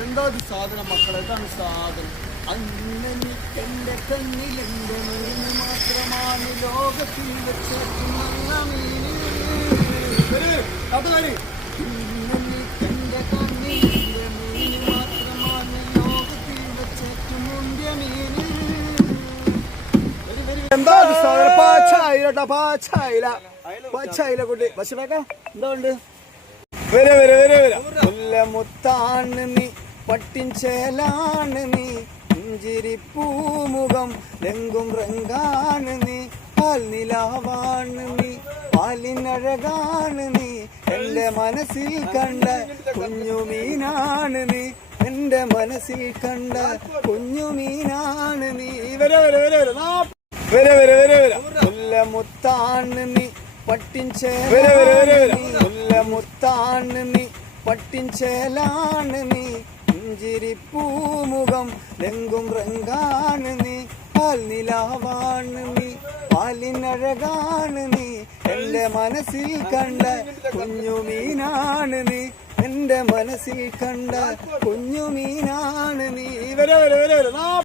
എന്താ സാധനം മക്കളെ? എന്താണ് സാധനം? അങ്ങനെ എന്റെ കണ്ണിലെന്റെ മീന് മാത്രമാണ് ലോകത്തിൽ വെച്ചേക്കുന്ന മീന്. എന്റെ കണ്ണിലെന്റെ മീന് മാത്രമാണ് ലോകത്തിൽ വെച്ചേക്കുന്ന മീന്. എന്താ സാധനം? പാച്ചായിരട്ടാ, പാച്ചായില കുട്ടി ഭക്ഷണക്ക എന്താ ഉണ്ട്? മുത്താണ് നീ, പട്ടിൻചേലാണ് നീ, പുഞ്ചിരിപ്പൂമുഖം രംഗും റങ്കാണ് നീ, പാൽനിലാവാണ് നീ, പാലിനഴകാണ് നീ, എന്റെ മനസ്സിൽ കണ്ട കുഞ്ഞുമീനാണ് നീ, എന്റെ മനസ്സിൽ കണ്ട കുഞ്ഞുമീനാണ് നീ. മുത്താണ് നീ, മുത്താണ് നീ, പട്ടിൻചേലാണ് നീ, പുഞ്ചിരിപ്പൂമുഖം രംഗും റങ്കാണ് നീ, പാൽനിലാവാണ് നീ, പാലിനഴകാണ് നീ, എന്റെ മനസ്സിൽ കണ്ട കുഞ്ഞുമീനാണ് നീ, എന്റെ മനസ്സിൽ കണ്ട കുഞ്ഞുമീനാണ് നീ.